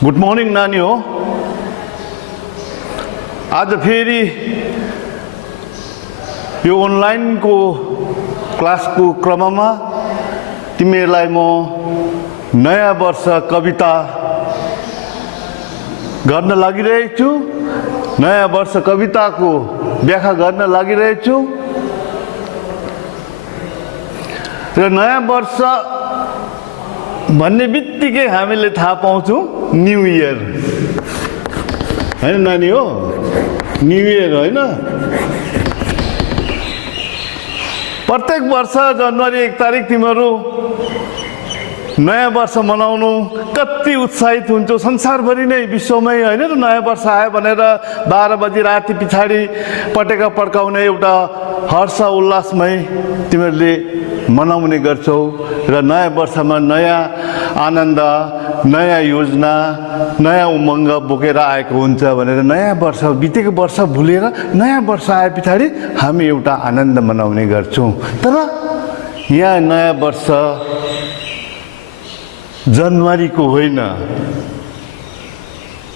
Good morning नानी हो। आज फेरि यो अनलाइनको क्लासको क्रममा तिमीहरूलाई म नयाँ वर्ष कविता गर्न लागिरहेको छु। नयाँ वर्ष कविताको व्याख्या गर्न लागिरहेको छु र नयाँ वर्ष भन्ने बित्तिकै हामीले थाहा पाउँछौँ न्यू इयर हैन नानी हो, न्यू इयर हैन। प्रत्येक वर्ष जनवरी 1 तारिक तिमीहरू नयाँ वर्ष मनाउनु कति उत्साहित हुन्छौ संसारभरि नै विश्वमै हैन र। नयाँ वर्ष आयो भनेर 12 बजी राति पछाडि पटेका पड्काउने एउटा हर्ष उल्लासमै तिमीहरूले मनाउने गर्छौ र नयाँ वर्षमा नयाँ आनन्द, नयाँ योजना, नयाँ उमङ्ग बोकेर आएको हुन्छ भनेर नयाँ वर्ष बितेको वर्ष भुलेर नयाँ वर्ष आए पछाडि हामी एउटा आनन्द मनाउने गर्छौँ। तर यहाँ नयाँ वर्ष जनवरीको होइन,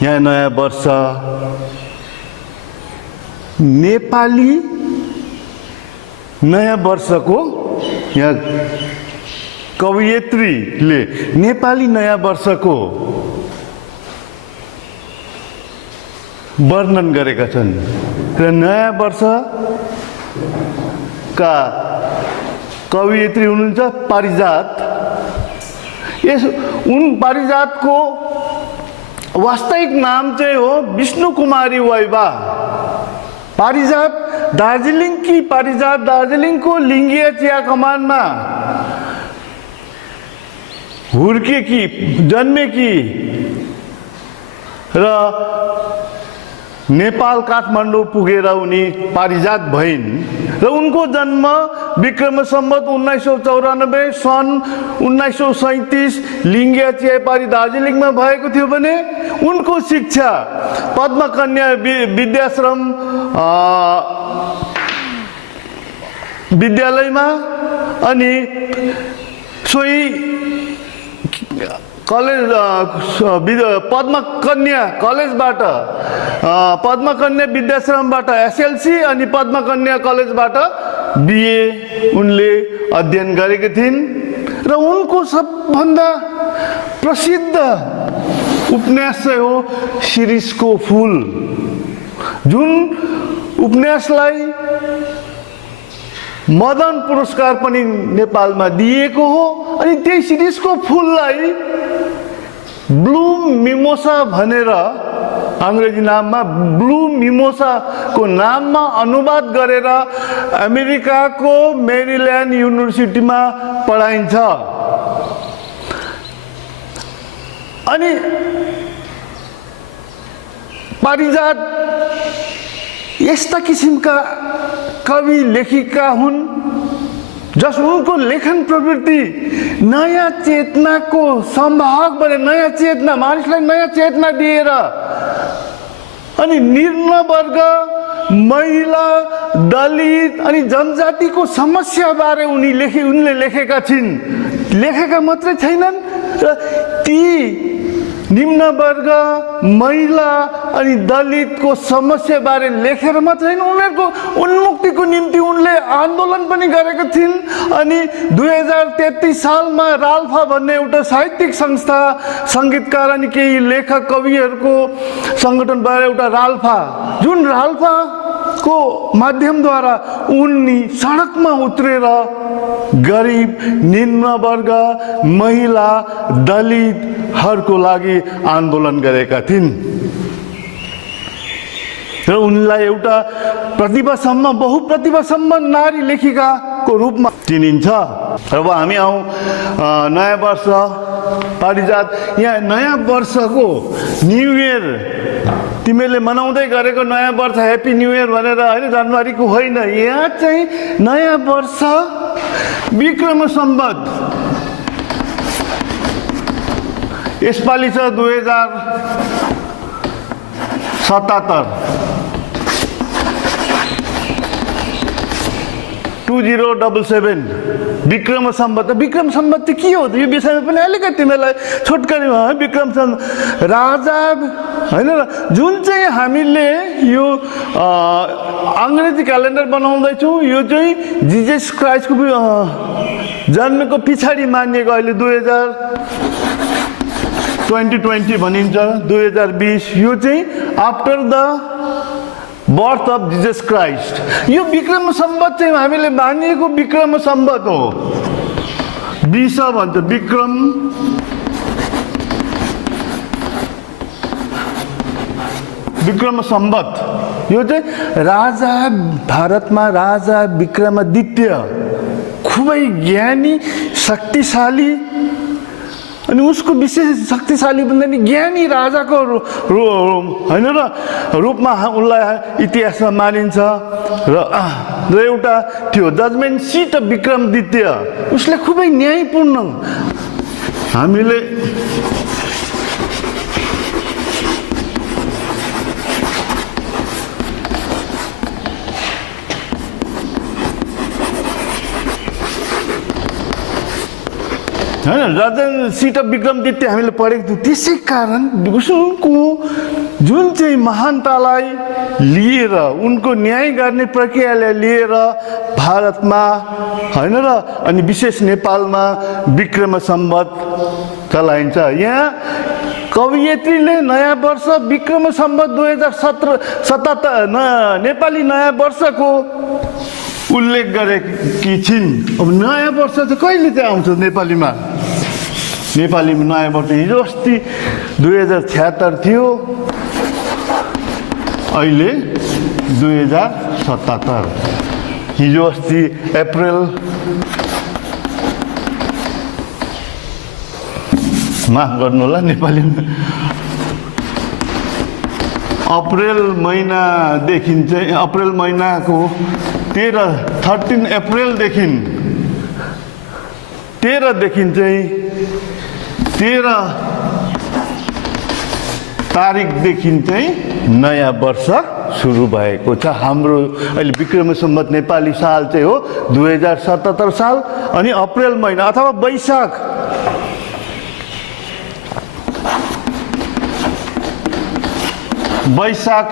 यहाँ नयाँ वर्ष नेपाली नयाँ वर्षको यहाँ कवयित्रीले नेपाली नयाँ वर्षको वर्णन गरेका छन् र नयाँ वर्षका कवयित्री हुनुहुन्छ पारिजात। उन पारिजातको वास्तविक नाम चाहिँ हो विष्णु कुमारी वाइबा। पारिजात दार्जिलिङकी पारिजात दार्जिलिङको लिङ्गिया चिया कमानमा हुर्केकी जन्मेकी र नेपाल काठमाडौँ पुगेर उनी पारिजात भइन् र उनको जन्म विक्रम सम्वत 1994 सन् 1937 लिङ्गिया चियापारी दार्जिलिङमा भएको थियो भने उनको शिक्षा पद्मकन्या विद्याश्रम विद्यालयमा अनि सोही कलेज पद्मकन्या कलेजबाट पद्मकन्या विद्याश्रमबाट एसएलसी अनि पद्मकन्या कलेजबाट बीए उनले अध्ययन गरेकी थिइन् र उनको सबभन्दा प्रसिद्ध उपन्यास चाहिँ हो शिरीषको फूल, जुन उपन्यासलाई मदन पुरस्कार पनि नेपालमा दिएको हो। अनि त्यही शिरीषको फूललाई ब्लू मिमोसा भनेर अंग्रेजी नाममा ब्लू मिमोसा को नाममा अनुवाद गरेर अमेरिकाको मेरील्यान्ड युनिभर्सिटीमा पढाइन्छ। अनि पारिजात यस्ता किसिमका कवि लेखिका हुन् जस उनको लेखन प्रवृत्ति नयाँ चेतनाको संवाहक बने, नयाँ चेतना मानिसलाई नयाँ चेतना दिएर अनि निम्न वर्ग, महिला, दलित अनि जनजातिको समस्या बारे उनले लेखेका छिन्। लेखेका मात्रै छैनन् र ती निम्न वर्ग, महिला अनि दलितको समस्या बारे लेखेर मात्रै हैन, उनीहरूको उन्मुक्तिको निम्ति उनले आन्दोलन पनि गरेका थिइन्। अनि 2033 सालमा राल्फा भन्ने एउटा साहित्यिक संस्था, संगीतकार अनि केही लेखक कविहरूको संगठनबाट एउटा राल्फा, जुन राल्फा को माध्यमद्वारा उनी सडकमा उत्रेर गरिब, निम्न वर्ग, महिला, दलितहरूको लागि आन्दोलन गरेका थिइन् र उनलाई एउटा प्रतिभासम्म बहुप्रतिभासम्म नारी लेखिकाको रूपमा चिनिन्छ। अब हामी आउँ नयाँ वर्ष पारिजात। यहाँ नयाँ वर्षको न्यू इयर तिमीले मनाउँदै गरेको नयाँ वर्ष ह्याप्पी न्यू इयर भनेर हैन, जनवरीको होइन। यहाँ चाहिँ नयाँ वर्ष विक्रम सम्वत यसपालि छ 2077 2077 विक्रम सम्वत चाहिँ के हो त यो विषयमा पनि अलिकति तिमीलाई छोटकरीमा विक्रम सम्वत राजा हैन र जुन चाहिँ हामीले यो अंग्रेजी क्यालेन्डर बनाउँदैछौँ यो चाहिँ जिजस क्राइस्टको जन्मको पछाडि मानिएको अहिले 2020 भनिन्छ 2020 यो चाहिँ after the birth of Jesus Christ यो विक्रम सम्वत चाहिँ हामीले मानिएको विक्रम सम्वत हो विष भन्छ विक्रम सम्वत यो चाहिँ राजा भारतमा राजा विक्रमादित्य खुबै ज्ञानी शक्तिशाली अनि उसको विशेष शक्तिशाली भन्दा नि ज्ञानी राजाको हैन र रूपमा उनलाई इतिहासमा मानिन्छ र एउटा थियो जजमेन्ट सिट अफ विक्रमादित्य उसले खुबै न्यायपूर्ण हामीले हैन जजमेन्ट सिट अफ विक्रमादित्य हामीले पढेको थियौँ त्यसै कारण उनको जुन चाहिँ महानतालाई लिएर उनको न्याय गर्ने प्रक्रियालाई लिएर भारतमा हैन र अनि विशेष नेपालमा विक्रम सम्वत चलाइन्छ यहाँ कवयित्रीले नयाँ वर्ष विक्रम सम्वत 2077 नेपाली नयाँ वर्षको उल्लेख गरेकी छिन् अब नयाँ वर्ष चाहिँ कहिले चाहिँ आउँछ नेपालीमा नयाँ वर्ष हिजो अस्ति 2076 थियो अहिले 2077 हिजो अस्ति अप्रिल माफ गर्नु होला नेपालीमा अप्रिल महिनादेखि चाहिँ अप्रिल महिनाको 13 अप्रिलदेखि 13 चाहिँ 13 तारिकदेखि चाहिँ नयाँ वर्ष सुरु भएको छ हाम्रो अहिले विक्रम सम्वत नेपाली साल चाहिँ हो 2077 साल अनि अप्रिल महिना अथवा वैशाख वैशाख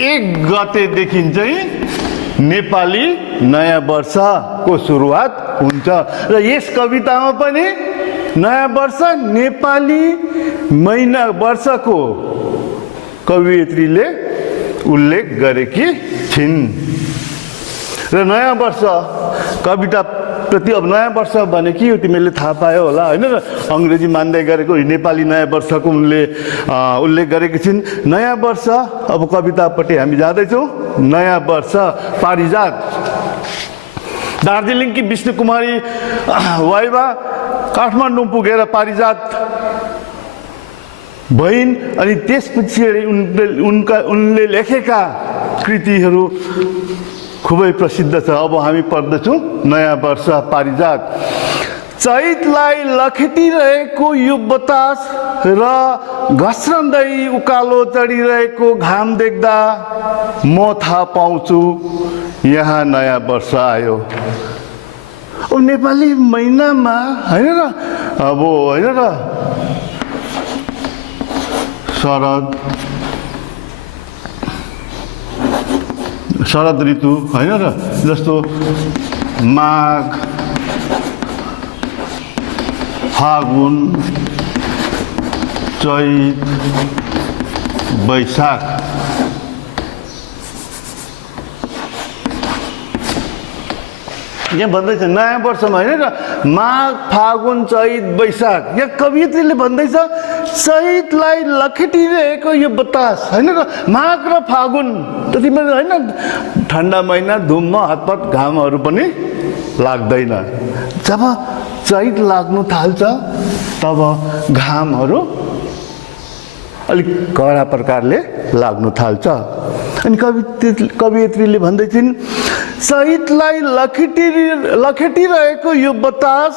1 गतेदेखि चाहिँ नेपाली नयाँ वर्षको सुरुवात हुन्छ र यस कवितामा पनि नयाँ वर्ष नेपाली महिना वर्षको कवयित्रीले उल्लेख गरेकी छिन् र नयाँ वर्ष कविता प्रति अब नयाँ वर्ष भने के हो तिमीले थाहा पायो होला हैन र अंग्रेजी मान्दै गरेको नेपाली नयाँ वर्षको उनले उल्लेख गरेकी छिन् नयाँ वर्ष अब कवितापट्टि हामी जाँदैछौँ नयाँ वर्ष पारिजात दार्जिलिङकी विष्णु कुमारी वाइवा काठमाडौँ पुगेर पारिजात भइन् अनि त्यसपछि उनले लेखेका कृतिहरू खुबै प्रसिद्ध छ अब हामी पढ्दछौँ नयाँ वर्ष पारिजात चैतलाई लखेटिरहेको यो बतास र घस्रँदै उकालो चढिरहेको घाम देख्दा म थाहा पाउँछु यहाँ नयाँ वर्ष आयो अब नेपाली महिनामा हैन र अब हैन र शरद ऋतु हैन र जस्तो माघ फागुन चैत वैशाख यहाँ भन्दैछ नयाँ वर्षमा हैन र माघ फागुन चैत वैशाख यहाँ कवियत्रीले भन्दैछ चैतलाई लखेटिरहेको यो बतास हैन र माघ र फागुन त तिमीले हैन ठन्डा महिना धुम्म हतपत घामहरू पनि लाग्दैन जब चैत लाग्नु थाल्छ तब घामहरू अलिक कडा प्रकारले लाग्नु थाल्छ अनि कवियत्रीले भन्दैछिन् चैतलाई लखेटिरहेको यो बतास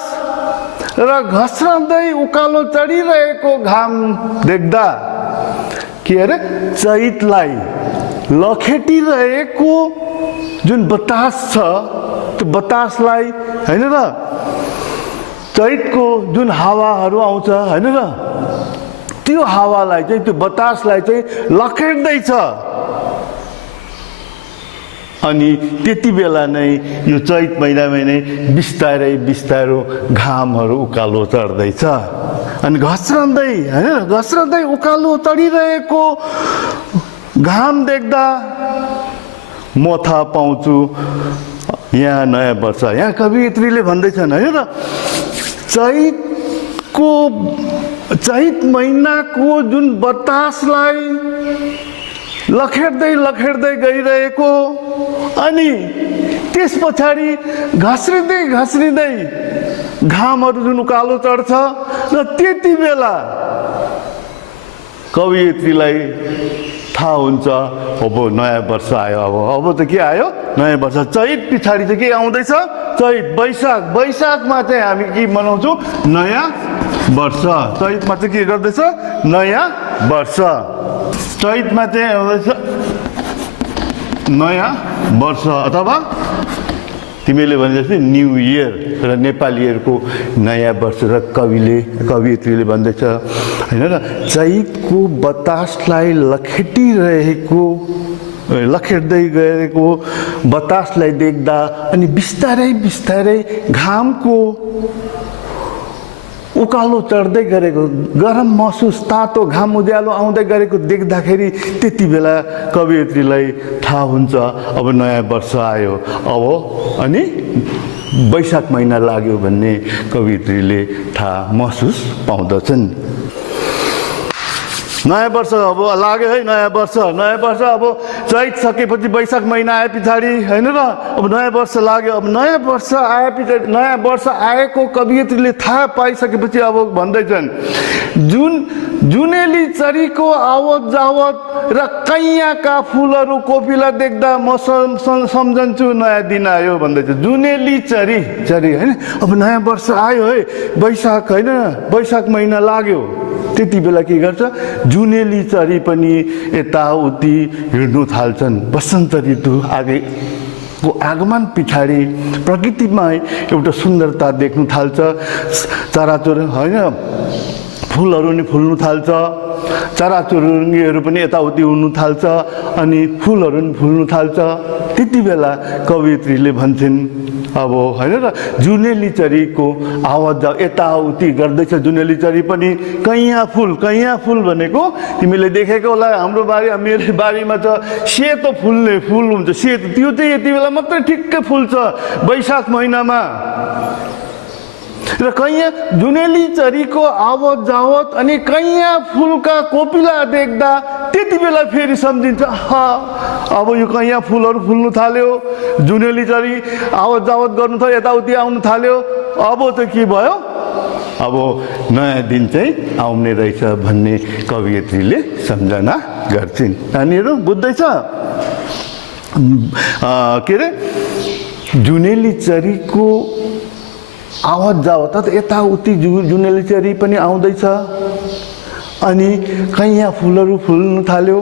र घस्रँदै उकालो चढिरहेको घाम देख्दा के अरे चैतलाई लखेटिरहेको जुन बतास छ त्यो बतासलाई हैन र चैतको जुन हावाहरू आउँछ हैन र त्यो हावालाई चाहिँ त्यो बतासलाई चाहिँ लखेट्दैछ अनि त्यति बेला नै यो चैत महिनामा नै बिस्तारै बिस्तारो घामहरू उकालो चढ्दैछ अनि घस्रँदै उकालो चढिरहेको घाम देख्दा म थाहा पाउँछु यहाँ नयाँ वर्ष। यहाँ कवियत्रीले भन्दैछन् हैन र चैत महिनाको जुन बतासलाई लखेट्दै गइरहेको अनि त्यस पछाडि घस्रिँदै घामहरू जुन उकालो चढ्छ र त्यति बेला कवियत्रीलाई थाहा हुन्छ अब नयाँ वर्ष आयो। अब त के आयो? नयाँ वर्ष। चैत पछाडि चाहिँ के आउँदैछ? चैत वैशाखमा चाहिँ हामी के मनाउँछौँ? नयाँ वर्ष। चैतमा चाहिँ के गर्दैछ? नयाँ वर्ष। चैतमा चाहिँ आउँदैछ नयाँ वर्ष अथवा तिमीले भने जस्तै न्यू इयर र नेपालीहरूको नयाँ वर्ष र कवियत्रीले भन्दैछ हैन र चैतको बतासलाई लखेट्दै गएको बतासलाई देख्दा अनि बिस्तारै घामको उकालो चढ्दै गरेको गरम महसुस तातो घाम उज्यालो आउँदै गरेको देख्दाखेरि त्यति बेला कवियत्रीलाई थाहा हुन्छ अब नयाँ वर्ष आयो अब अनि वैशाख महिना लाग्यो भन्ने कवियत्रीले थाहा महसुस पाउँदछन्। नयाँ वर्ष अब लाग्यो है। नयाँ वर्ष अब चैत सकेपछि वैशाख महिना आए पछाडि हैन र अब नयाँ वर्ष लाग्यो। अब नयाँ वर्ष आए पछाडि नयाँ वर्ष आएको कवियत्रीले थाहा पाइसकेपछि अब भन्दैछन् जुनेली चरीको आवत जावत र कैयाका फुलहरू कोपिला देख्दा म सम्झन्छु नयाँ दिन आयो भन्दैछ। जुनेली चरी हैन अब नयाँ वर्ष आयो है वैशाख हैन वैशाख महिना लाग्यो त्यति बेला के गर्छ जुनेली चरी पनि यताउति हिँड्नु थाल्छन्। वसन्त ऋतु को आगमन पछाडि प्रकृतिमा एउटा सुन्दरता देख्नु थाल्छ। चराचुर हैन फुलहरू नि फुल्नु थाल्छ चराचुरुङ्गीहरू पनि यताउति उड्नु थाल्छ अनि फुलहरू नि फुल्नु थाल्छ। त्यति बेला कवियत्रीले भन्छन् अब हैन र जुनेली चरीको आवाज यताउति गर्दैछ। जुनेली चरी पनि कैया फुल भनेको तिमीले देखेको होला हाम्रो मेरो बारीमा त सेतो फुल्ने फुल हुन्छ सेतो त्यो चाहिँ यति बेला मात्रै ठिक्कै फुल्छ वैशाख महिनामा। र कैया जुनेली चरीको आवत जावत अनि कैया फुलका कोपिला देख्दा त्यति बेला फेरि सम्झिन्छ अब यो कैया फुलहरू फुल्नु थाल्यो जुनेली चरी आवत जावत गर्नु थाल्यो यताउति आउनु थाल्यो अब त के भयो अब नयाँ दिन चाहिँ आउने रहेछ भन्ने कवियत्रीले सम्झना गर्छिन्। नानीहरू बुझ्दैछ के अरे जुनेली चरीको आवत जावत त यताउति जुनेली चरी पनि आउँदैछ अनि कैया फुलहरू फुल्नु थाल्यो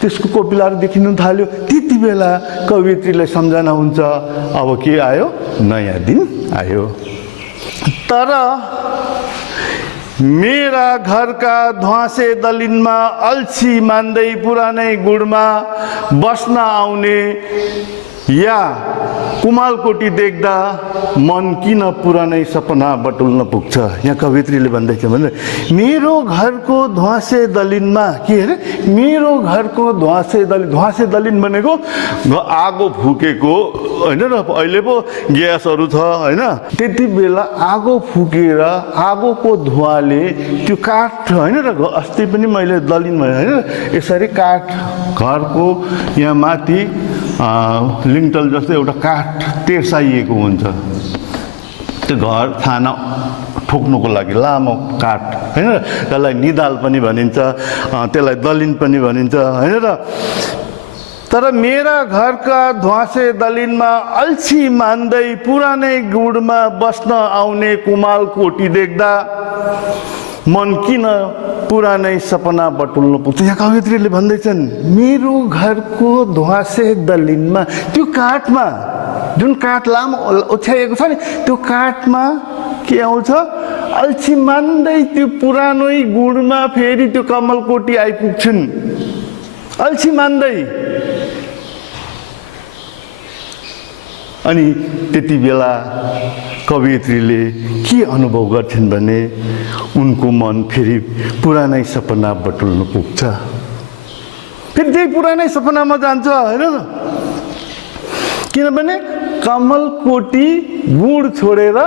त्यसको कोपिलाहरू देखिनु थाल्यो। त्यति बेला कवियत्रीलाई सम्झना हुन्छ अब के आयो नयाँ दिन आयो। तर मेरा घरका ध्वासे दलिनमा अल्छी मान्दै पुरानै गुडमा बस्न आउने या कुमालकोटी देख्दा मन किन पुरानै सपना बटुल्न पुग्छ। यहाँ कवियत्रीले भन्दैछ भने मेरो घरको ध्वासे दलिनमा के अरे मेरो घरको ध्वासे दलिन भनेको आगो फुकेको हैन र अहिले पो ग्यासहरू छ हैन त्यति बेला आगो फुकेर आगोको धुवाले त्यो काठ हैन र अस्ति पनि मैले दलिन भने हैन यसरी काठ घरको यहाँ माथि लिन्टल जस्तो एउटा काठ तेर्साइएको हुन्छ त्यो घर खाना ठोक्नुको लागि लामो काठ हैन त्यसलाई निदाल पनि भनिन्छ त्यसलाई दलिन पनि भनिन्छ हैन र तर मेरा घरका ध्वासे दलिनमा अल्छी मान्दै पुरानै गुडमा बस्न आउने कुमाल कोटी देख्दा मन किन पुरानै सपना बटुल्नु पुग्छ। यहाँ कवियत्रीले भन्दैछन् मेरो घरको ध्वासे दलिनमा त्यो काठमा जुन काठ लामो ओछ्याइएको छ नि त्यो काठमा के आउँछ अल्छी मान्दै त्यो पुरानै गुडमा फेरि त्यो कमलकोटी आइपुग्छन् अल्छी मान्दै अनि त्यति बेला कवयित्रीले के अनुभव गर्छिन् भने उनको मन फेरि पुरानै सपना बटुल्न पुग्छ फेरि त्यही पुरानै सपनामा जान्छ हैन किनभने कमलकोटी गुड छोडेर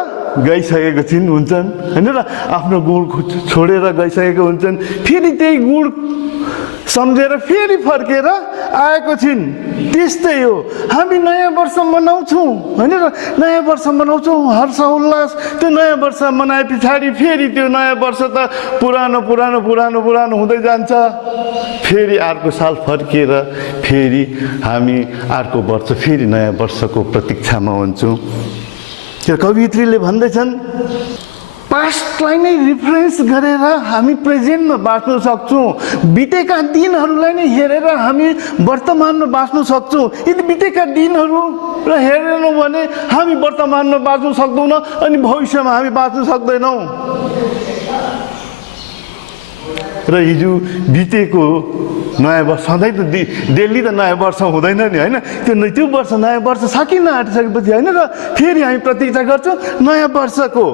गइसकेको हुन्छन् हैन र आफ्नो गुड छोडेर गइसकेको हुन्छन् फेरि त्यही गुड सम्झेर फेरि फर्केर आएको छिन् त्यस्तै हो हामी नयाँ वर्ष मनाउँछौँ हैन र नयाँ वर्ष मनाउँछौँ हर्ष उल्लास त्यो नयाँ वर्ष मनाए पछाडि फेरि त्यो नयाँ वर्ष त पुरानो पुरानो पुरानो पुरानो हुँदै जान्छ फेरि अर्को साल फर्किएर फेरि हामी अर्को वर्ष फेरि नयाँ वर्षको प्रतीक्षामा हुन्छौँ कवयित्रीले भन्दैछन् पास्टलाई नै रिफरेन्स गरेर हामी प्रेजेन्टमा बाँच्न सक्छौँ बितेका दिनहरूलाई नै हेरेर हामी वर्तमानमा बाँच्न सक्छौँ यदि बितेका दिनहरू र हेरेनौँ भने हामी वर्तमानमा बाँच्न सक्दैनौँ अनि भविष्यमा हामी बाँच्न सक्दैनौँ र हिजो बितेको नयाँ वर्ष सधैँ त डेली त नयाँ वर्ष हुँदैन नि होइन त्यो वर्ष नयाँ वर्ष सकिन आँटिसकेपछि होइन र फेरि हामी प्रतीक्षा गर्छौँ नयाँ वर्षको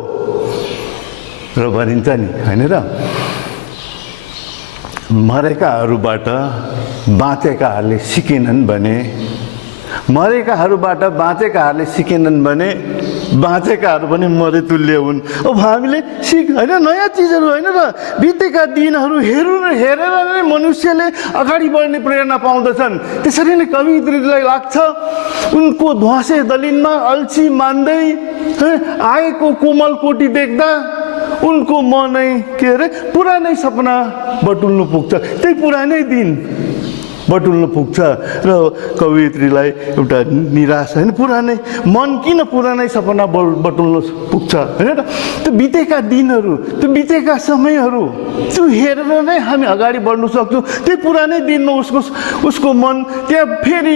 र भनिन्छ नि होइन र मरेकाहरूबाट बाँचेकाहरूले सिकेनन् भने मरेकाहरूबाट बाँचेकाहरूले सिकेनन् भने बाँचेकाहरू पनि मरे तुल्य हुन् अब हामीले होइन नयाँ चिजहरू होइन र बितेका दिनहरू हेरेर नै मनुष्यले अगाडि बढ्ने प्रेरणा पाउँदछन् त्यसरी नै कवयित्रीलाई लाग्छ उनको ध्वासे दलिनमा अल्छी मान्दै आएको कोमलकोटी देख्दा उनको मनै के अरे पुरानै सपना बटुल्नु पुग्छ त्यही पुरानै दिन बटुल्न पुग्छ र कवयित्रीलाई एउटा निराश होइन पुरानै मन किन पुरानै सपना बटुल्न पुग्छ होइन र त्यो बितेका दिनहरू त्यो बितेका समयहरू त्यो हेरेर नै हामी अगाडि बढ्न सक्छौँ त्यही पुरानै दिनमा उसको मन त्यहाँ फेरि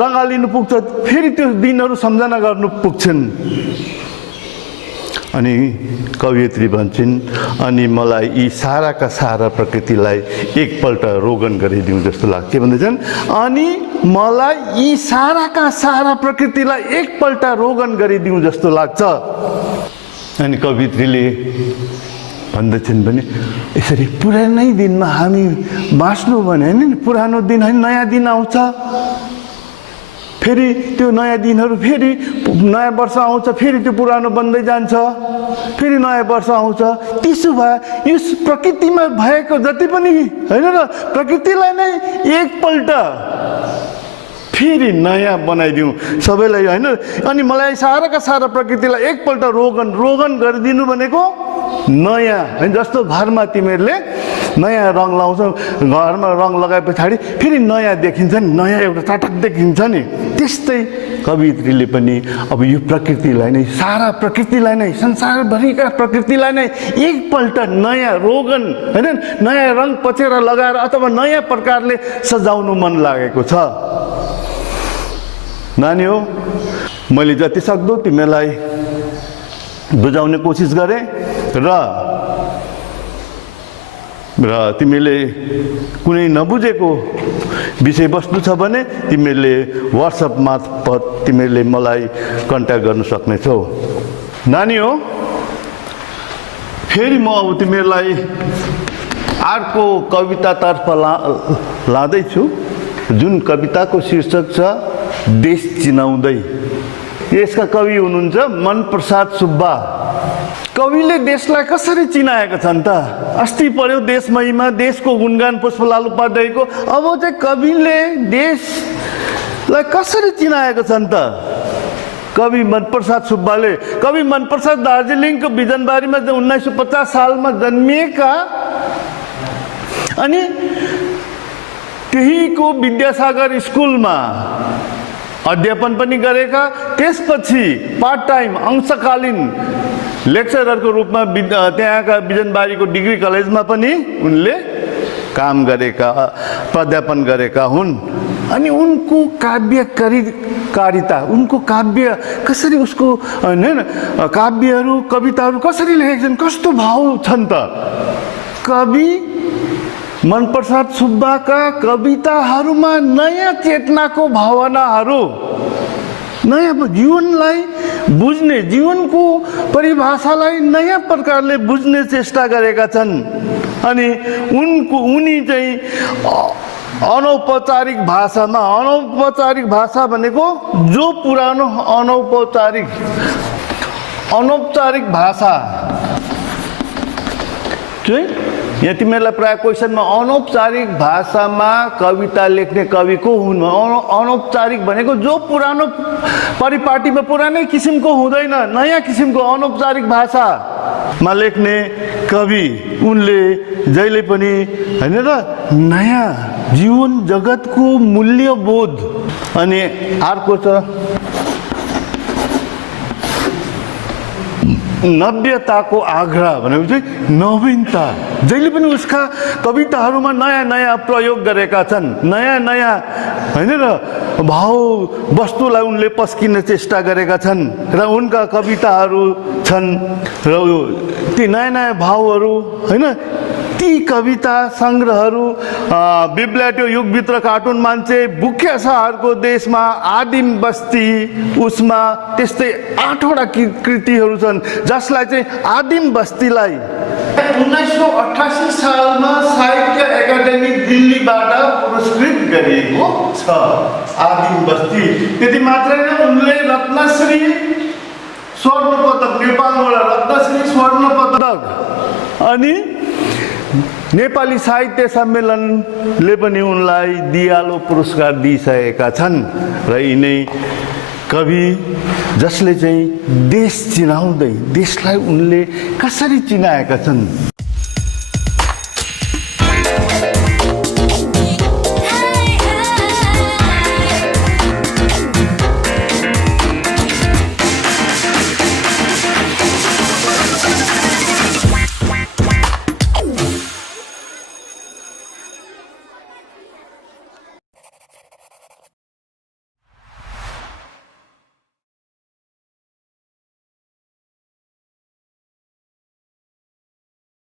रङ्गालिनु पुग्छ फेरि त्यो दिनहरू सम्झना गर्नु पुग्छन् अनि कवयित्री भन्छन् अनि मलाई यी साराका सारा प्रकृतिलाई एकपल्ट रोगन गरिदिउँ जस्तो लाग्छ के भन्दैछन् अनि मलाई यी साराका सारा प्रकृतिलाई एकपल्ट रोगन गरिदिउँ जस्तो लाग्छ अनि कवयित्रीले भन्दछन् भने यसरी पुरानै दिनमा हामी बाँच्नु भने हैन पुरानो दिन हैन नयाँ दिन आउँछ फेरि त्यो नयाँ दिनहरू फेरि नयाँ वर्ष आउँछ फेरि त्यो पुरानो बन्दै जान्छ फेरि नयाँ वर्ष आउँछ त्यसो भए यस प्रकृतिमा भएको जति पनि हैन र प्रकृतिलाई नै एकपल्ट फेरि नयाँ बनाइदिउँ सबैलाई हैन अनि मलाई साराका सारा प्रकृतिलाई एकपल्ट रोगन गरिदिनु भनेको नयाँ हैन जस्तो घरमा तिमीहरूले नयाँ रङ लाउँछ घरमा रङ लगाए पछाडि फेरि नयाँ देखिन्छ नि नयाँ एउटा चटक देखिन्छ नि त्यस्तै कवयित्रीले पनि अब यो प्रकृतिलाई नै सारा प्रकृतिलाई नै संसारभरिका प्रकृतिलाई नै एकपल्ट नयाँ रोगन हैन नयाँ रङ पचेर लगाएर अथवा नयाँ प्रकारले सजाउनु मन लागेको छ नानी हो मैले जति सक्दो तिमीलाई बुझाउने कोसिस गरेँ र तिमीले कुनै नबुझेको विषयवस्तु छ भने तिमीले व्हाट्सएप मार्फत तिमीले मलाई कन्ट्याक्ट गर्न सक्नेछौ नानी हो फेरि म अब तिमीलाई अर्को कवितातर्फ लाँदैछु जुन कविताको शीर्षक छ देश चिनाउँदै यसका कवि हुनुहुन्छ मनप्रसाद सुब्बा कविले देशलाई कसरी चिनाएका छन् त अस्ति पर्यो देश महिमा देशको गुणगान पुष्पलाल उपाध्यायको अब चाहिँ कविले देशलाई कसरी चिनाएका छन् त कवि मनप्रसाद सुब्बाले कवि मनप्रसाद दार्जिलिङको बिजनबारीमा 1950 सालमा जन्मिएका अनि त्यहीको विद्यासागर स्कुलमा अध्यापन पनि गरेका त्यसपछि पार्ट टाइम अंशकालीन लेक्चररको रूपमा त्यहाँका बिजनबारीको डिग्री कलेजमा पनि उनले काम गरेका प्राध्यापन गरेका हुन् अनि उनको कारिता, उनको काव्य कसरी, उसको हैन काव्यहरू कविताहरू कसरी लेखेका छन्, कस्तो भाव छन् त। कवि मनप्रसाद सुब्बाका कविताहरूमा नयाँ चेतनाको भावनाहरू, नयाँ जीवनलाई बुझ्ने, जीवनको परिभाषालाई नयाँ प्रकारले बुझ्ने चेष्टा गरेका छन्। अनि उनी चाहिँ अनौपचारिक भाषामा, अनौपचारिक भाषा भनेको जो पुरानो अनौपचारिक भाषा चाहिँ, यहाँ तिमीहरूलाई प्राय क्वेसनमा अनौपचारिक भाषामा कविता लेख्ने कवि को हुन्। अनौपचारिक भनेको जो पुरानो परिपाटीमा पुरानै किसिमको हुँदैन, नयाँ किसिमको अनौपचारिक भाषामा लेख्ने कवि, उनले जहिले पनि हैन र नयाँ जीवन जगतको मूल्यबोध। अनि अर्को छ नव्यताको आग्रह भनेको चाहिँ नवीनता। जहिले पनि उसका कविताहरूमा नयाँ नयाँ प्रयोग गरेका छन्, नयाँ नयाँ हैन र भाव वस्तुलाई उनले पस्किने चेष्टा गरेका छन् र उनका कविताहरू छन् र ती नयाँ नयाँ भावहरू हैन, ती कविता सङ्ग्रहहरू बिब्ल्याटो युगभित्र कार्टुन मान्छे, भुख्या सहरको देशमा, आदिम बस्ती, उसमा त्यस्तै 8वटा कृतिहरू छन् जसलाई चाहिँ आदिम बस्तीलाई 1988 सालमा साहित्य एकाडेमी दिल्लीबाट पुरस्कृत गरिएको छ। आदिम बस्ती त्यति मात्रै न, उनले रत्नश्री स्वर्ण पदक, नेपालबाट रत्नश्री स्वर्ण पदक, अनि नेपाली साहित्य सम्मेलनले पनि उनलाई दियालो पुरस्कार दिइसकेका छन्। र यिनै कवि जसले चाहिँ देश चिनाउँदै, देशलाई उनले कसरी चिनाएका छन्।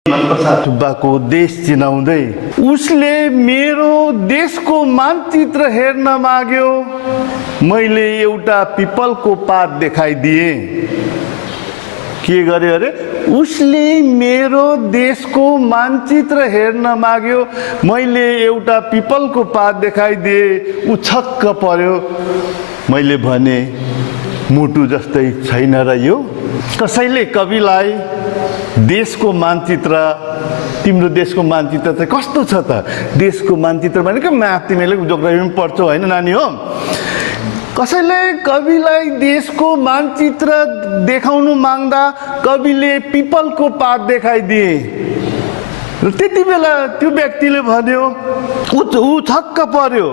मनप्रसाद सुब्बाको देश चिनाउँदै उसले मेरो देशको मानचित्र हेर्न माग्यो, मैले एउटा पिपलको पात देखाइदिए। के गरे अरे, उसले मेरो देशको मानचित्र हेर्न माग्यो, मैले एउटा पिपलको पात देखाइदिए। ऊ छक्क पर्यो। मैले भने मुटु जस्तै छैन र यो। कसैले कविलाई देशको मानचित्र, तिम्रो देशको मानचित्र चाहिँ कस्तो छ त? देशको मानचित्र भनेको म्याप, तिमीले जोग्राफीमा पढ्छौ होइन नानी हो। कसैले कविलाई देशको मानचित्र देखाउनु माग्दा कविले पिपलको पात देखाइदिए र त्यति बेला त्यो व्यक्तिले भन्यो, ऊ छक्क पर्यो।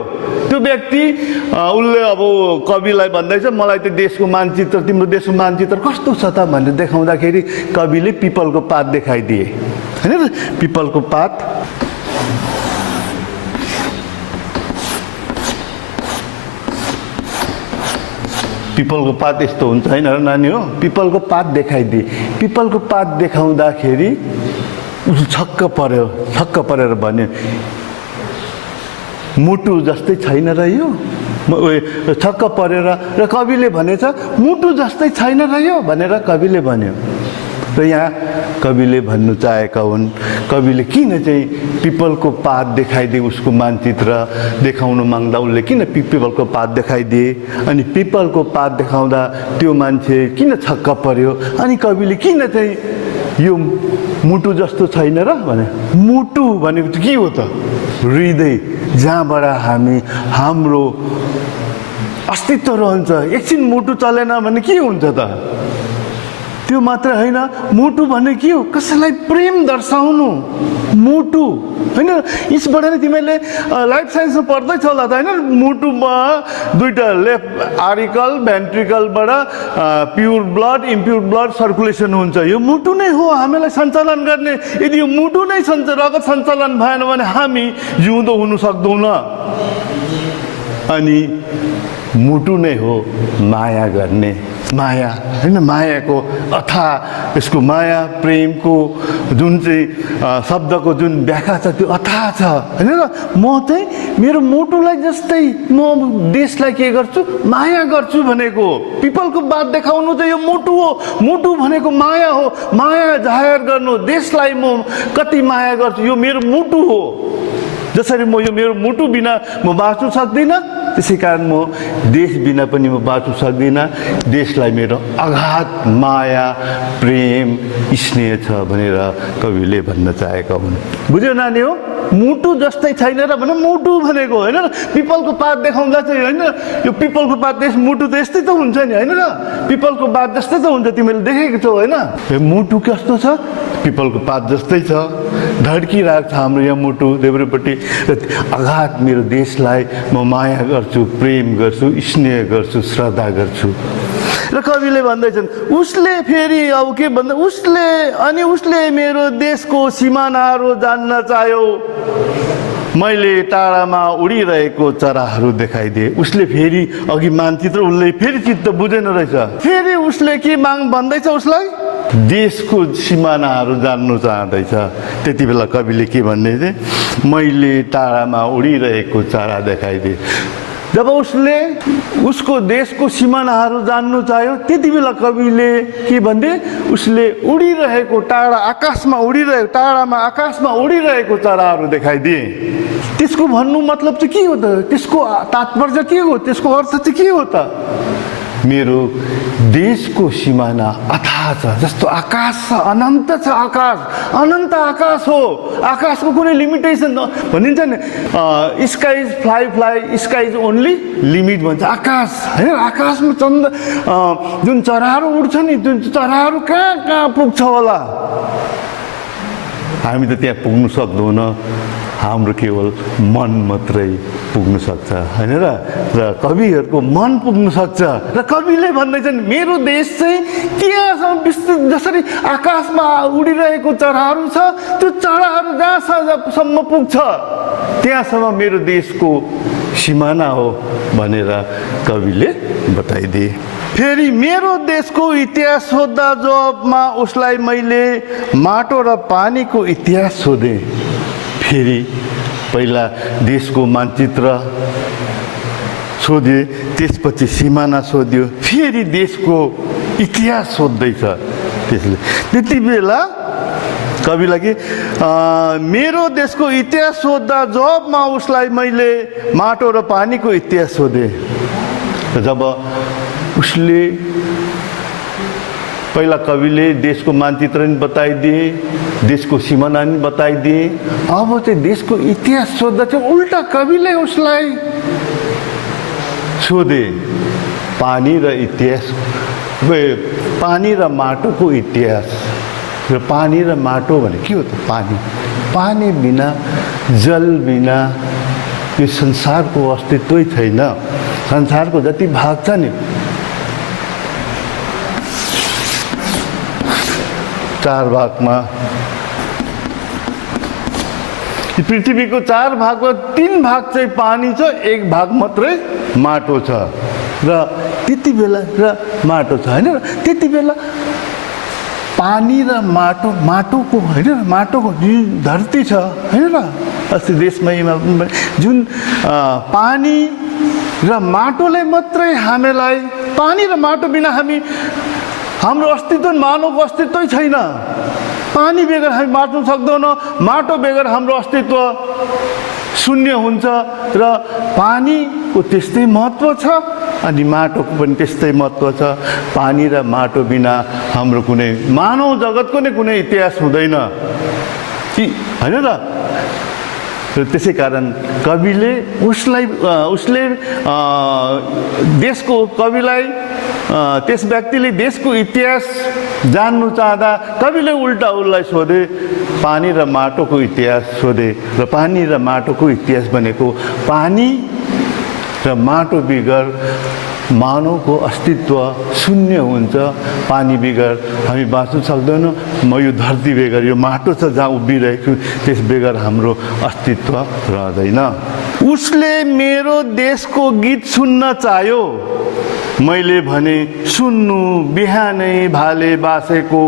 त्यो व्यक्ति उसले अब कविलाई भन्दैछ, मलाई त्यो देशको मानचित्र, तिम्रो देशको मानचित्र कस्तो छ त भनेर देखाउँदाखेरि कविले पिपलको पात देखाइदिए हैन। पिपलको पात पिपलको पात यस्तो हुन्छ हैन र नानी हो। पिपलको पात देखाइदिए। पिपलको पात देखाउँदाखेरि ऊ छक्क पर्यो। छक्क परेर भन्यो, मुटु जस्तै छैन र यो। छक्क परेर र कविले भनेछ, मुटु जस्तै छैन र यो भनेर कविले भन्यो। र यहाँ कविले भन्नु चाहेका हुन्, कविले किन चाहिँ पिपलको पात देखाइदिए, उसको मानचित्र देखाउनु माग्दा उसले किन पिपलको पात देखाइदिए, अनि पिपलको पात देखाउँदा त्यो मान्छे किन छक्क पर्यो, अनि कविले किन चाहिँ यो मुटु जस्तो छैन र भने। मुटु भनेको चाहिँ के हो त? हृदय, जहाँबाट हाम्रो अस्तित्व रहन्छ। एकछिन मुटु चलेन भने के हुन्छ त? त्यो मात्र होइन, मुटु भने के हो? कसैलाई प्रेम दर्शाउनु मुटु होइन। यसबाट नै तिमीले लाइफ साइन्समा पढ्दैछ होला त होइन। मुटुमा दुईटा लेफ्ट आर्टिकल भेन्ट्रिकलबाट pure blood impure blood circulation हुन्छ। यो मुटु नै हो हामीलाई सञ्चालन गर्ने। यदि यो मुटु नै रगत सञ्चालन भएन भने हामी जिउँदो हुन सक्दैनौँ। अनि मुटु नै हो माया गर्ने। माया हैन, मायाको अथाह यसको माया प्रेमको जुन चाहिँ शब्दको जुन व्याख्या छ त्यो अथाह छ हैन। र म चाहिँ मेरो मुटुलाई जस्तै म देशलाई के गर्छु, माया गर्छु भनेको। पिपलको बात देखाउनु चाहिँ यो मुटु हो। मुटु भनेको माया हो। माया जाहेर गर्नु, देशलाई म कति माया गर्छु, यो मेरो मुटु हो। जसरी म यो मेरो मुटु बिना म बाँच्नु सक्दिनँ, त्यसै कारण म देश बिना पनि म बाँच्नु सक्दिनँ। देशलाई मेरो अगाध माया प्रेम स्नेह छ भनेर कविले भन्न चाहेका हुन्। बुझ्यो नानी हो? मुटु जस्तै छैन र भने मुटु भनेको होइन र। पिपलको पात देखाउँदा चाहिँ होइन, यो पिपलको पात मुटु त यस्तै त हुन्छ नि होइन र। पिपलको पात जस्तै त हुन्छ, तिमीले देखेको छौ होइन। यो मुटु कस्तो छ? पिपलको पात जस्तै छ। धड्किरहेको छ हाम्रो यहाँ मुटु देब्रेपट्टि। अगाध मेरो देशलाई म माया गर्छु, प्रेम गर्छु, स्नेह गर्छु, श्रद्धा गर्छु। र कविले भन्दैछन् उसले फेरि अब के भन्दा उसले मेरो देशको सिमानाहरू जान्न चाह्यो। मैले टाढामा उडिरहेको चराहरू देखाइदिए। उसले फेरि अघि मानचित्र उसले फेरि चित्त बुझेन रहेछ। फेरि उसले के भन्दैछ, उसलाई देशको सिमानाहरू जान्नु चाहँदैछ। त्यति बेला कविले के भन्दैछ, मैले टाढामा उडिरहेको चरा देखाइदिए। जब उसले उसको देशको सिमानाहरू जान्नु चाह्यो, त्यति बेला कविले के भन्थे, उसले उडिरहेको टाढामा आकाशमा उडिरहेको चराहरू देखाइदिए। त्यसको भन्नु मतलब चाहिँ के हो त? त्यसको तात्पर्य के हो? त्यसको अर्थ चाहिँ के हो त? मेरो देशको सिमाना अथाह छ, जस्तो आकाश छ, अनन्त छ। आकाश अनन्त आकाश हो। आकाशको कुनै लिमिटेसन भनिन्छ नि, sky is fly, sky is only limit भन्छ। आकाश होइन, आकाशमा जुन चराहरू उड्छ नि, जुन चराहरू कहाँ पुग्छ होला, हामी त त्यहाँ पुग्नु सक्दैनौँ। हाम्रो केवल मन मात्रै पुग्न सक्छ हैन र कविहरूको मन पुग्न सक्छ। र कविले भन्दैछन् मेरो देश चाहिँ त्यहाँसम्म विस्तृत, जसरी आकाशमा उडिरहेको चराहरू छ, त्यो चराहरू जहाँसम्म पुग्छ त्यहाँसम्म मेरो देशको सिमाना हो भनेर कविले बताइदिए। फेरि मेरो देशको इतिहास सोध्दा जवाबमा उसलाई मैले माटो र पानीको इतिहास सोधेँ। फेरि पहिला देशको मानचित्र सोध्यो, त्यसपछि सिमाना सोध्यो, फेरि देशको इतिहास सोध्दैछ। त्यसले त्यति बेला कविलाई के मेरो देशको इतिहास सोध्दा जवाबमा उसलाई मैले माटो र पानीको इतिहास सोधेँ। जब उसले पहिला कविले देशको मानचित्र नि बताइदिए, देशको सिमाना नि बताइदिए, अब चाहिँ देशको इतिहास सोध्दा चाहिँ उल्टा कविले उसलाई सोधे पानी र इतिहास, पानी र माटोको इतिहास। र पानी र माटो भने के हो त? पानी बिना, जल बिना यो संसारको अस्तित्वै छैन। संसारको जति भाग छ नि, 4 भागमा, पृथ्वीको 4 भागमा 3 भाग चाहिँ पानी छ, 1 भाग मात्रै माटो छ। र त्यति बेला माटो छ हैन, त्यति बेला पानी र माटोको हैन, माटोको जुन धरती छ हैन, अस्ति देशमै जुन पानी र माटोले मात्रै हामीलाई, पानी र माटो बिना हाम्रो अस्तित्व, मानवको अस्तित्वै छैन। पानी बेगर हामी बाँच्न सक्दैनौँ, माटो बेगर हाम्रो अस्तित्व शून्य हुन्छ। र पानीको त्यस्तै महत्त्व छ अनि माटोको पनि त्यस्तै महत्त्व छ। पानी र माटो बिना हाम्रो कुनै मानव जगतको नै कुनै इतिहास हुँदैन हैन र। त्यसै कारण कविले उसले देशको कविलाई, त्यस व्यक्तिले देशको इतिहास जान्नु चाहँदा कविले उल्टा उसलाई सोधे पानी र माटोको इतिहास सोधे। र पानी र माटोको इतिहास भनेको पानी र माटो बिगर मानवको अस्तित्व शून्य हुन्छ। पानी बेगर हामी बाँच्न सक्दैनौँ। म यो धरती बेगर, यो माटो छ जहाँ उभिरहेको, त्यस बेगर हाम्रो अस्तित्व रहँदैन। उसले मेरो देशको गीत सुन्न चाह्यो, मैले भने सुन्नु बिहानै भाले बासेको,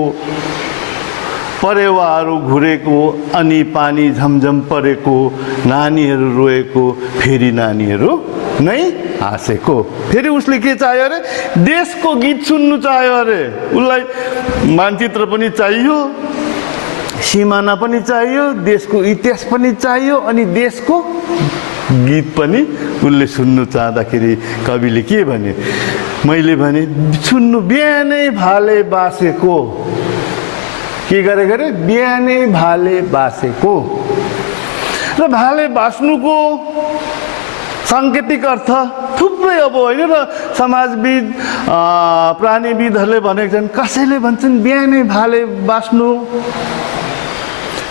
परेवाहरू घुरेको अनि पानी झमझम परेको, नानीहरू रोएको फेरि नानीहरू नै हाँसेको। फेरि उसले के चाह्यो अरे? देशको गीत सुन्नु चाह्यो अरे। उसलाई मानचित्र पनि चाहियो, सिमाना पनि चाहियो, देशको इतिहास पनि चाहियो, अनि देशको गीत पनि उसले सुन्नु चाहँदाखेरि कविले के भने? मैले भने सुन्नु बिहानै भाले बासेको। के गरे गरे? बिहानै भाले बासेको। र भाले बास्नुको साङ्केतिक अर्थ थुप्रै अब होइन र समाजविद प्राणीविदहरूले भनेका छन्। कसैले भन्छन् बिहानै भाले बास्नु,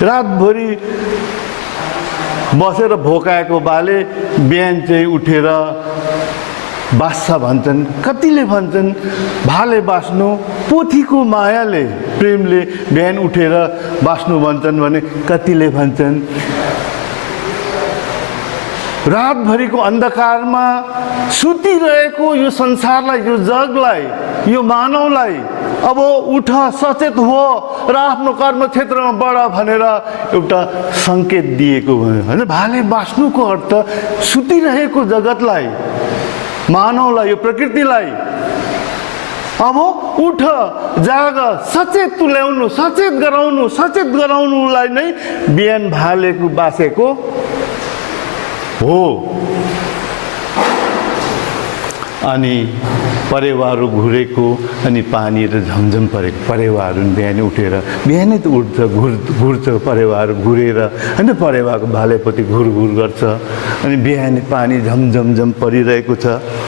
रातभरि बसेर भोकाएको भाले बिहान चाहिँ उठेर बास्छ भन्छन्। कतिले भन्छन् भाले बास्नु पोथीको मायाले, प्रेमले बिहान उठेर बास्नु भन्छन् भने कतिले भन्छन् रातभरिको अन्धकारमा सुतिरहेको यो संसारलाई, यो जगलाई, यो मानवलाई अब उठ, सचेत हो र आफ्नो कर्म क्षेत्रमा बढ भनेर एउटा सङ्केत दिएको भयो होइन। भाले बास्नुको अर्थ सुतिरहेको जगतलाई, मानवलाई, यो प्रकृतिलाई अब उठ, जाग, सचेत तुल्याउनु, सचेत गराउनुलाई नै बिहान भालेको बासेको हो। अनि परेवाहरू घुरेको अनि पानीहरू झमझम परेको। परेवाहरू बिहानै उठेर, बिहानै त उठ्छ, घुर्छ परेवाहरू घुरेर होइन, परेवाको भालेपट्टि घुरघुर गर्छ अनि बिहानै पानी झमझमझम परिरहेको छ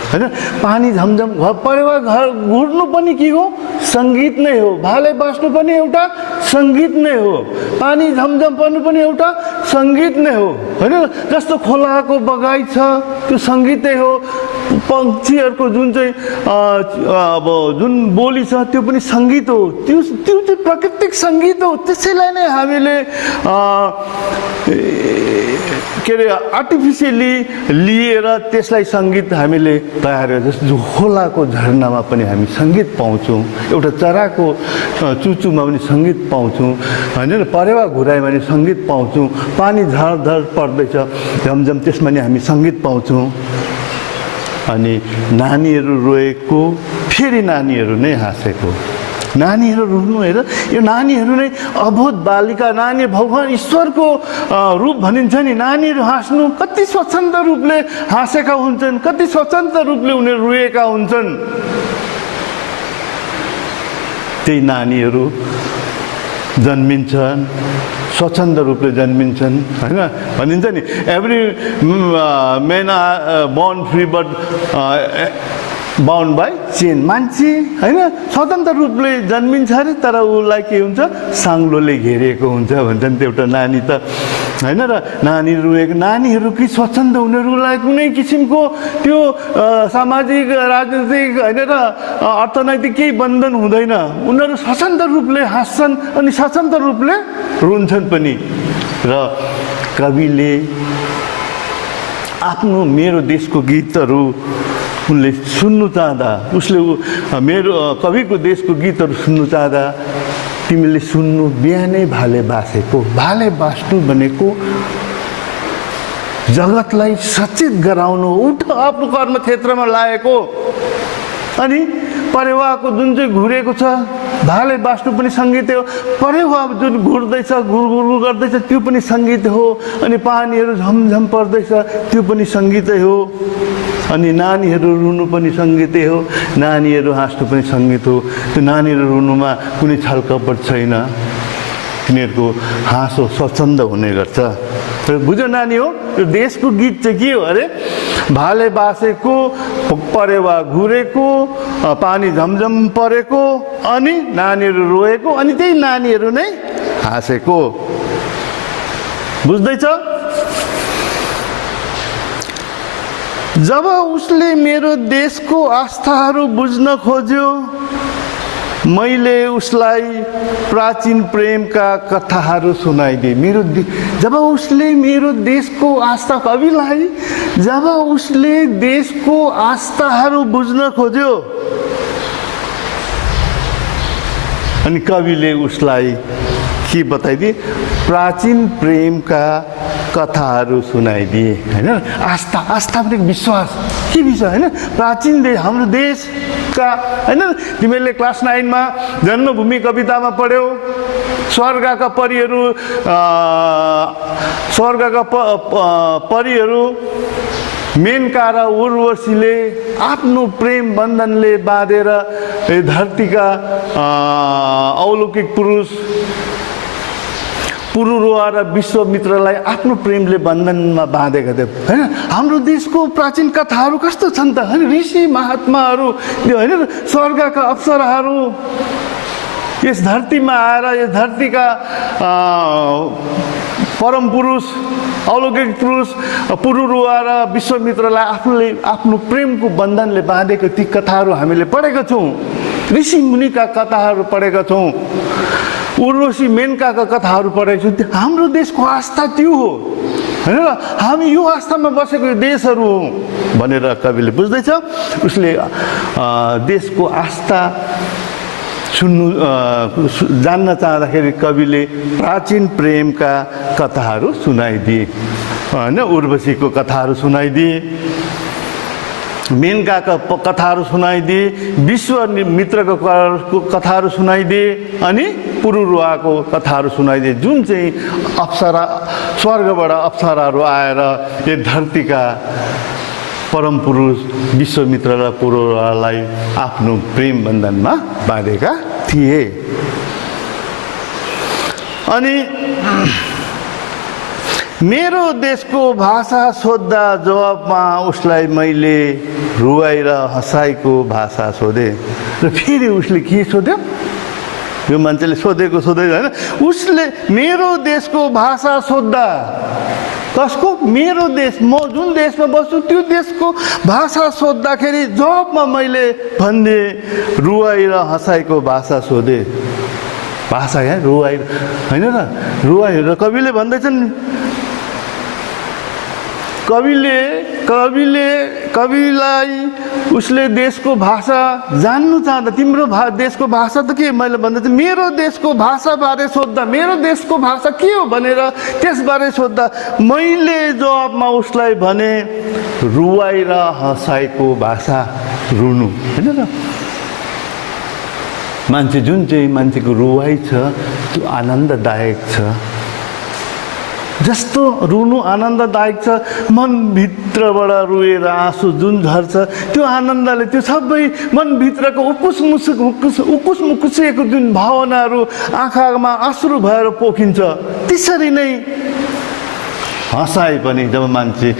होइन। पानी झमझम, परेवा घर घुर्नु पनि के हो? सङ्गीत नै हो। भाले बास्नु पनि एउटा सङ्गीत नै हो। पानी झमझम पर्नु पनि एउटा सङ्गीत नै हो होइन। जस्तो खोलाको बगाइ छ, त्यो सङ्गीतै हो। पक्षीहरूको जुन चाहिँ अब जुन बोली छ त्यो पनि सङ्गीत हो। त्यो चाहिँ प्राकृतिक सङ्गीत हो। त्यसैलाई नै हामीले के अरे आर्टिफिसियली लिएर त्यसलाई सङ्गीत हामीले तयार गरेर, जस्तो खोलाको झरनामा पनि हामी सङ्गीत पाउँछौँ, एउटा चराको चुचुमा पनि सङ्गीत पाउँछौँ होइन। परेवा घुराइमा पनि सङ्गीत पाउँछौँ। पानी झरझर पर्दैछ झमझम, त्यसमा नि हामी सङ्गीत पाउँछौँ। अनि नानीहरू रोएको फेरि नानीहरू नै हाँसेको। नानीहरू रुनु हेर, यो नानीहरू नै अबोध बालिका, नानी भगवान ईश्वरको रूप भनिन्छ नि। नानीहरू हाँस्नु, कति स्वच्छन्द रूपले हाँसेका हुन्छन्, कति स्वच्छन्द रूपले उनीहरू रोएका हुन्छन्। त्यही नानीहरू जन्मिन्छन्, स्वच्छन्द रूपले जन्मिन्छन् होइन। भनिन्छ नि every man are born free but bound by chain. मान्छे होइन स्वतन्त्र रूपले जन्मिन्छ अरे, तर उसलाई के हुन्छ? साङ्लोले घेरिएको हुन्छ भन्छन्। त्यो एउटा नानी त होइन। र नानी रोएको, नानीहरू कि स्वच्छन्द, उनीहरूलाई कुनै किसिमको त्यो सामाजिक, राजनीतिक होइन र अर्थनैतिक केही बन्धन हुँदैन। उनीहरू स्वतन्त्र रूपले हाँस्छन् अनि स्वतन्त्र रूपले रुन्छन् पनि। र कविले आफ्नो मेरो देशको गीतहरू उनले सुन्नु चाहँदा, उसले मेरो कविको देशको गीतहरू सुन्नु चाहँदा तिमीले सुन्नु बिहानै भाले बासेको। भाले बास्नु भनेको जगतलाई सचेत गराउनु, उठ आफ्नो कर्म क्षेत्रमा लागेको। अनि परेवाको जुन चाहिँ घुरेको छ, भाले बास्नु पनि सङ्गीतै हो। परेवा जुन घुर्दैछ, घुरघुर गर्दैछ, त्यो पनि सङ्गीत हो। अनि पानीहरू झमझम पर्दैछ, त्यो पनि सङ्गीतै हो। अनि नानीहरू रुनु पनि सङ्गीतै हो, नानीहरू हाँस्नु पनि सङ्गीत हो। त्यो नानीहरू रुनुमा कुनै छलकपट छैन, तिनीहरूको हाँसो स्वच्छन्द हुने गर्छ। बुझ्यो नानी हो? यो देशको गीत चाहिँ के हो अरे? भाले बासेको, परेवा घुरेको, पानी झमझम परेको, अनि नानीहरू रोएको, अनि त्यही नानीहरू नै हाँसेको। बुझ्दैछ? जब उसले मेरो देशको आस्थाहरू बुझ्न खोज्यो, मैले उसलाई प्राचीन प्रेमका कथाहरू सुनाइदिए। जब उसले मेरो देशको आस्था, कविलाई जब उसले देशको आस्थाहरू बुझ्न खोज्यो अनि कविले उसलाई के बताइदिए? प्राचीन प्रेमका कथाहरू सुनाइदिए। हैन, आस्था, आस्था पनि विश्वास, के विश्वास? हैन, प्राचीन देश, हाम्रो देशका, हैन, तिमीले क्लास 9 मा जन्मभूमि कवितामा पढ्यौ, स्वर्गका परिहरू, स्वर्गका परिहरू मेनका र उर्वशीले आफ्नो प्रेम बन्धनले बाँधेर धरतीका अलौकिक पुरुष पुरुरुवा र विश्वमित्रलाई आफ्नो प्रेमले बन्धनमा बाँधेका थिए। हैन, हाम्रो देशको प्राचीन कथाहरू कस्तो छन् त? हैन, ऋषि महात्माहरू, हैन, स्वर्गका अप्सराहरू यस धरतीमा आएर यस धरतीका परम पुरुष, अलौकिक पुरुष पुरुरुवा र विश्वमित्रलाई आफूले आफ्नो प्रेमको बन्धनले बाँधेको ती कथाहरू हामीले पढेका छौँ। ऋषि मुनिका कथाहरू पढेका छौँ, उर्वशी मेनकाका कथाहरू पढेको छौँ। हाम्रो देशको आस्था त्यो हो। हैन, हामी यो आस्थामा बसेको देशहरू हौँ भनेर कविले बुझ्दैछ। उसले देशको आस्था जान्न चाहँदाखेरि कविले प्राचीन प्रेमका कथाहरू सुनाइदिए। हैन, उर्वशीको कथाहरू सुनाइदिए, मेनकाका कथाहरू सुनाइदिए, विश्वमित्रको कथाहरू सुनाइदिए अनि पुरुरुवाको कथाहरू सुनाइदिए, जुन चाहिँ अप्सरा, स्वर्गबाट अप्सराहरू आएर यो धरतीका परम पुरुष विश्वमित्र र पुरुरुवालाई आफ्नो प्रेम बन्धनमा बाँधेका थिए। अनि मेरो देशको भाषा सोद्धा जवाबमा उसलाई मैले रुवाई र हँसाइको भाषा सोधेँ। र फेरि उसले के सोध्यो? यो मान्छेले सोधेको सोधेको, होइन, उसले मेरो देशको भाषा सोद्धा, कसको? मेरो देश, म जुन देशमा बस्छु त्यो देशको भाषा सोद्धाखेरि जवाबमा मैले भन्ने रुवाई र हँसाइको भाषा सोधेँ। भाषा यहाँ रुवाई, होइन र, रुवाई र कविले भन्दैछन्, कविलाई उसले देशको भाषा जान्नु चाहँदा, तिम्रो देशको भाषा त के? मैले भन्दैछु मेरो देशको भाषाबारे सोद्धा, मेरो देशको भाषा के हो भनेर त्यसबारे सोद्धा मैले जवाबमा उसलाई भने रुवाई र हँसाइको भाषा, रुनु। होइन र, मान्छे जुन चाहिँ मान्छेको रुवाई छ त्यो आनन्ददायक छ। जस्तो रुनु आनन्ददायक छ, मनभित्रबाट रुएर आँसु जुन झर्छ त्यो आनन्दले त्यो सबै मनभित्रको उकुस मुकुसेको जुन भावनाहरू आँखामा आँसु भएर पोखिन्छ। त्यसरी नै हँसाइ पनि जब मान्छे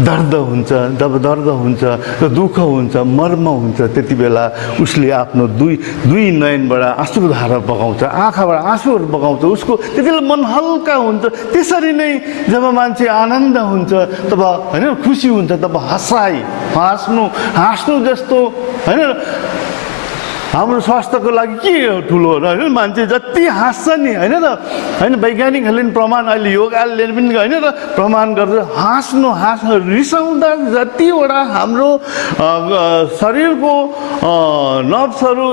दर्द हुन्छ, जब दर्द हुन्छ र दुःख हुन्छ, मर्म हुन्छ, त्यति बेला उसले आफ्नो दुई नयनबाट आँसुधारा बगाउँछ, आँखाबाट आँसुहरू बगाउँछ, उसको त्यति बेला मन हल्का हुन्छ। त्यसरी नै जब मान्छे आनन्द हुन्छ तब, होइन, खुसी हुन्छ, तब हाँस्नु जस्तो, होइन, हाम्रो स्वास्थ्यको लागि के ठुलो हो र? होइन, मान्छे जति हाँस्छ नि, होइन र, होइन, वैज्ञानिकहरूले पनि प्रमाण, अहिले योगाले पनि, होइन र, प्रमाण गर्छ, हाँस्नु रिसाउँदा जतिवटा हाम्रो शरीरको नर्भ्सहरू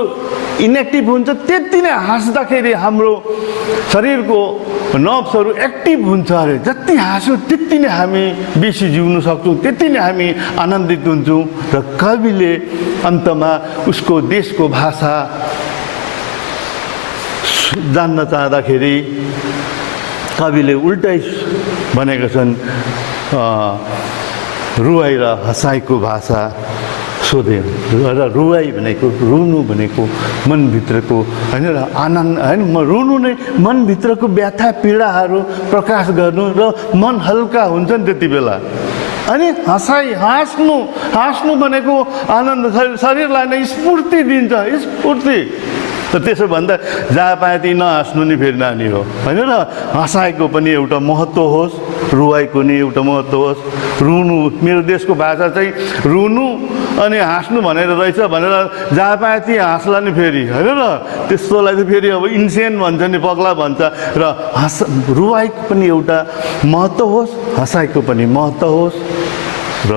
इनएक्टिभ हुन्छ त्यति नै हाँस्दाखेरि हाम्रो शरीरको नर्भ्सहरू एक्टिभ हुन्छ अरे। जति हाँस्यो त्यति नै हामी बेसी जिउन सक्छौँ, त्यति नै हामी आनन्दित हुन्छौँ। र कविले अन्तमा उसको देशको भाषा जान्न चाहँदाखेरि कविले उल्टै भनेका छन्, रुवाई र हँसाइको भाषा सोधे। र रुवाई भनेको, रुनु भनेको मनभित्रको, होइन र, आनन्द, होइन, रुनु नै मनभित्रको व्यथा पीडाहरू प्रकाश गर्नु र मन हल्का हुन्छ नि त्यति बेला। अनि हाँस्नु भनेको आनन्द, शरीरलाई नै स्फूर्ति दिन्छ, स्फूर्ति। त त्यसो भन्दा जहाँ पाए त्यही नहाँस्नु नि फेरि नानी हो, होइन र। हँसाइको पनि एउटा महत्त्व होस्, रुवाईको नि एउटा महत्त्व होस्। रुनु, मेरो देशको भाषा चाहिँ रुनु अनि हाँस्नु भनेर रहेछ भनेर जहाँ पाए त्यही हाँस्ला नि फेरि होइन र त्यस्तोलाई चाहिँ फेरि अब इन्सेन भन्छ नि पग्ला भन्छ र रुवाईको पनि एउटा महत्त्व होस् हँसाइको पनि महत्त्व होस् र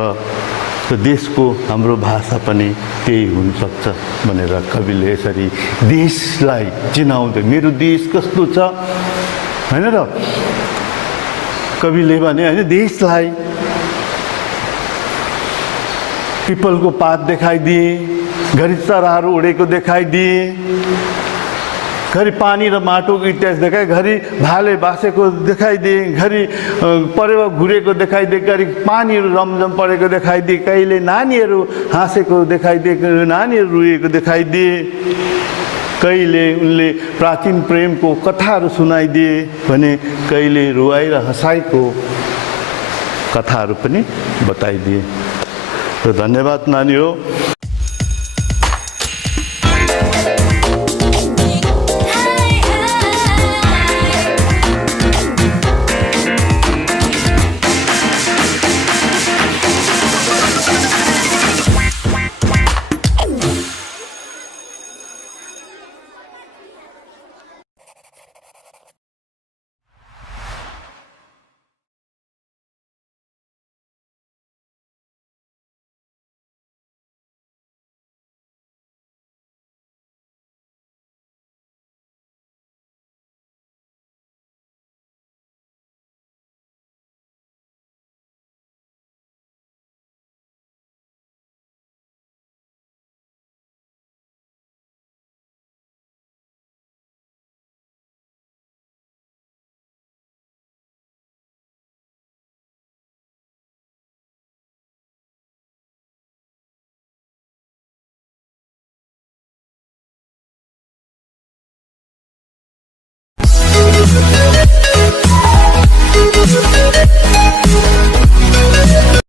देशको हाम्रो भाषा पनि त्यही हुनसक्छ भनेर कविले यसरी देशलाई चिनाउँदै मेरो देश कस्तो छ होइन र कविले भने होइन देशलाई पिपलको पात देखाइदिए घरि चराहरू उडेको देखाइदिए घरि पानी र माटोको इतिहास देखाए घरि भाले बासेको देखाइदिए घरि परेवा घुरेको देखाइदिए घरि पानीहरू रमझम परेको देखाइदिए कहिले नानीहरू हाँसेको देखाइदिए नानीहरू रोएको देखाइदिए कहिले उनले प्राचीन प्रेमको कथाहरू सुनाइदिए भने कहिले रुवाई र हँसाइको कथाहरू पनि बताइदिए र धन्यवाद नानी हो।